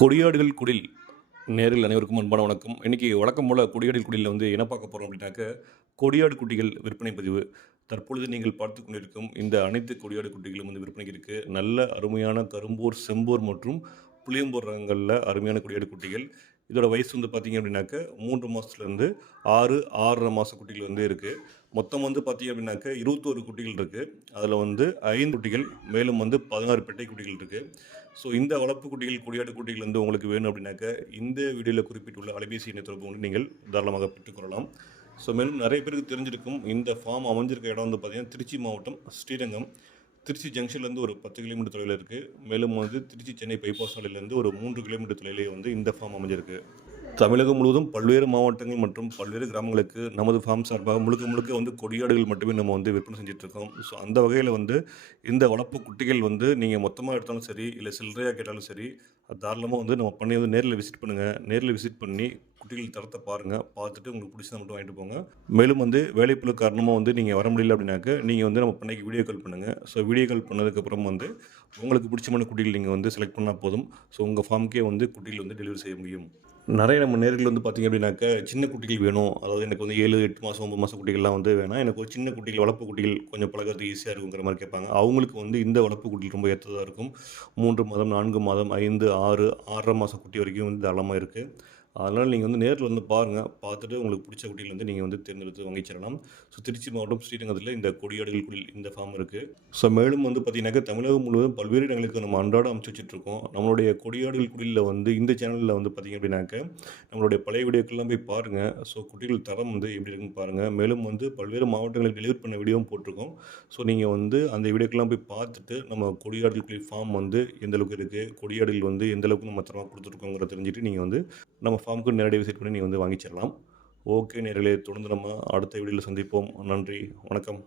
கொடியாடுகள் குடில். நேரில் அனைவருக்கும் அன்பான வணக்கம். இன்றைக்கி வழக்கம் போல் கொடியாடுகள் குடிலில் வந்து என்ன பார்க்க போகிறோம் அப்படின்னாக்க கொடியாடு குட்டிகள் விற்பனை பதிவு. தற்பொழுது நீங்கள் பார்த்து கொண்டிருக்கும் இந்த அனைத்து கொடியாடு குட்டிகளும் வந்து விற்பனைக்கு இருக்குது நல்ல அருமையான கரும்பூர் செம்பூர் மற்றும் புளியம்பூர் ரகங்களில் அருமையான கொடியாடு குட்டிகள். இதோட வயசு வந்து பார்த்திங்க அப்படின்னாக்க மூன்று மாதத்துலேருந்து ஆறு ஆறரை மாத குட்டிகள் வந்து இருக்குது மொத்தம் வந்து பார்த்தீங்க அப்படின்னாக்க இருபத்தோரு குட்டிகள் இருக்குது அதில் வந்து ஐந்து குட்டிகள் மேலும் வந்து பதினாறு பெட்டை குட்டிகள் இருக்குது ஸோ இந்த வளர்ப்பு குட்டிகள் குடியாட்டு குட்டிகள் வந்து உங்களுக்கு வேணும் அப்படின்னாக்க இந்த வீடியோவில் குறிப்பிட்டுள்ள அலைபேசி எண்ணை தொடர்பு கொண்டு நீங்கள் தாராளமாக பெற்றுக்கொள்ளலாம். ஸோ மேலும் நிறைய பேருக்கு தெரிஞ்சிருக்கும் இந்த ஃபார்ம் அமைஞ்சிருக்க இடம் வந்து பார்த்தீங்கன்னா திருச்சி மாவட்டம் ஸ்ரீரங்கம். திருச்சி ஜங்ஷன்லேருந்து ஒரு பத்து கிலோமீட்டர் தொலைவில் இருக்குது. மேலும் வந்து திருச்சி சென்னை பைபாஸ் சாலையிலேருந்து ஒரு மூன்று கிலோமீட்டர் தொலைவிலே வந்து இந்த ஃபார்ம் அமைஞ்சிருக்கு. தமிழகம் முழுவதும் பல்வேறு மாவட்டங்கள் மற்றும் பல்வேறு கிராமங்களுக்கு நமது ஃபார்ம் சார்பாக முழுக்க முழுக்க வந்து கொடியாடுகள் மட்டுமே நம்ம வந்து விற்பனை செஞ்சிட்ருக்கோம். ஸோ அந்த வகையில் வந்து இந்த வளர்ப்பு குட்டிகள் வந்து நீங்கள் மொத்தமாக எடுத்தாலும் சரி இல்லை சில்லறையாக கேட்டாலும் சரி அது தாராளமாக வந்து நம்ம பண்ணி வந்து நேரில் விசிட் பண்ணுங்கள் நேரில் விசிட் பண்ணி குட்டிகள் தரத்தை பாருங்கள் பார்த்துட்டு உங்களுக்கு பிடிச்சதை மட்டும் வாங்கிட்டு போங்க. மேலும் வந்து வேலைப்பளு காரணமாக வந்து நீங்கள் வர முடியல அப்படின்னாக்க நீங்கள் வந்து நம்ம பண்ணைக்கு வீடியோ கால் பண்ணுங்கள் ஸோ வீடியோ கால் பண்ணதுக்கப்புறம் வந்து உங்களுக்கு பிடிச்சமான குட்டிகள் நீங்கள் வந்து செலக்ட் பண்ணால் போதும். ஸோ உங்கள் ஃபார்முக்கே வந்து குட்டிகள் வந்து டெலிவரி செய்ய முடியும். நிறைய நம்ம நேர்கள் வந்து பார்த்திங்க அப்படின்னாக்க சின்ன குட்டிகள் வேணும். அதாவது எனக்கு வந்து ஏழு எட்டு மாதம் ஒம்பது மாதம் குட்டிகள்லாம் வந்து வேணாம். எனக்கு ஒரு சின்ன குட்டிகள் வளர்ப்பு குட்டிகள் கொஞ்சம் பழகிறது ஈஸியாக இருக்குங்கிற மாதிரி கேட்பாங்க. அவங்களுக்கு வந்து இந்த வளர்ப்பு குட்டிகள் ரொம்ப ஏற்றதாக இருக்கும். மூன்று மாதம் நான்கு மாதம் ஐந்து ஆறு ஆறரை மாதம் குட்டி வரைக்கும் வந்து தாராளமாக இருக்குது அதனால் நீங்கள் வந்து நேரில் வந்து பாருங்கள் பார்த்துட்டு உங்களுக்கு பிடிச்ச குட்டியில் வந்து நீங்கள் வந்து தேர்ந்தெடுத்து வாங்கிச்சிடலாம் ஸோ திருச்சி மாவட்டம் ஸ்ரீரங்கத்தில் இந்த கொடியாடுகள் குடில் இந்த ஃபார்ம் இருக்குது ஸோ மேலும் வந்து பார்த்திங்கனாக்கா தமிழகம் முழுவதும் பல்வேறு இடங்களுக்கு நம்ம அன்றாடம் அமைச்சு வச்சுட்ருக்கோம். நம்மளுடைய கொடியாடுகள் குடிலில் வந்து இந்த சேனலில் வந்து பார்த்திங்க அப்படின்னாக்க நம்மளுடைய பழைய வீடியோக்கெல்லாம் போய் பாருங்கள் ஸோ குட்டிகள் தரம் வந்து எப்படி இருக்குன்னு பாருங்கள் மேலும் வந்து பல்வேறு மாவட்டங்களுக்கு டெலிவரி பண்ண வீடியோவும் போட்டிருக்கோம். ஸோ நீங்கள் வந்து அந்த வீடியோக்கெல்லாம் போய் பார்த்துட்டு நம்ம கொடியாடுகள் குடில் ஃபார்ம் வந்து எந்த அளவுக்கு இருக்குது கொடியாடுகள் வந்து எந்த அளவுக்கு நம்ம தரமாக கொடுத்துருக்கோங்கிறத தெரிஞ்சுட்டு நீங்கள் வந்து நம்ம ஃபார்முக்கு நேரடியாக விசிட் பண்ணி நீங்கள் வந்து வாங்கிச்சிடலாம் ஓகே நேர்களே. தொடர்ந்து நம்ம அடுத்த வீடியோவில் சந்திப்போம். நன்றி. வணக்கம்.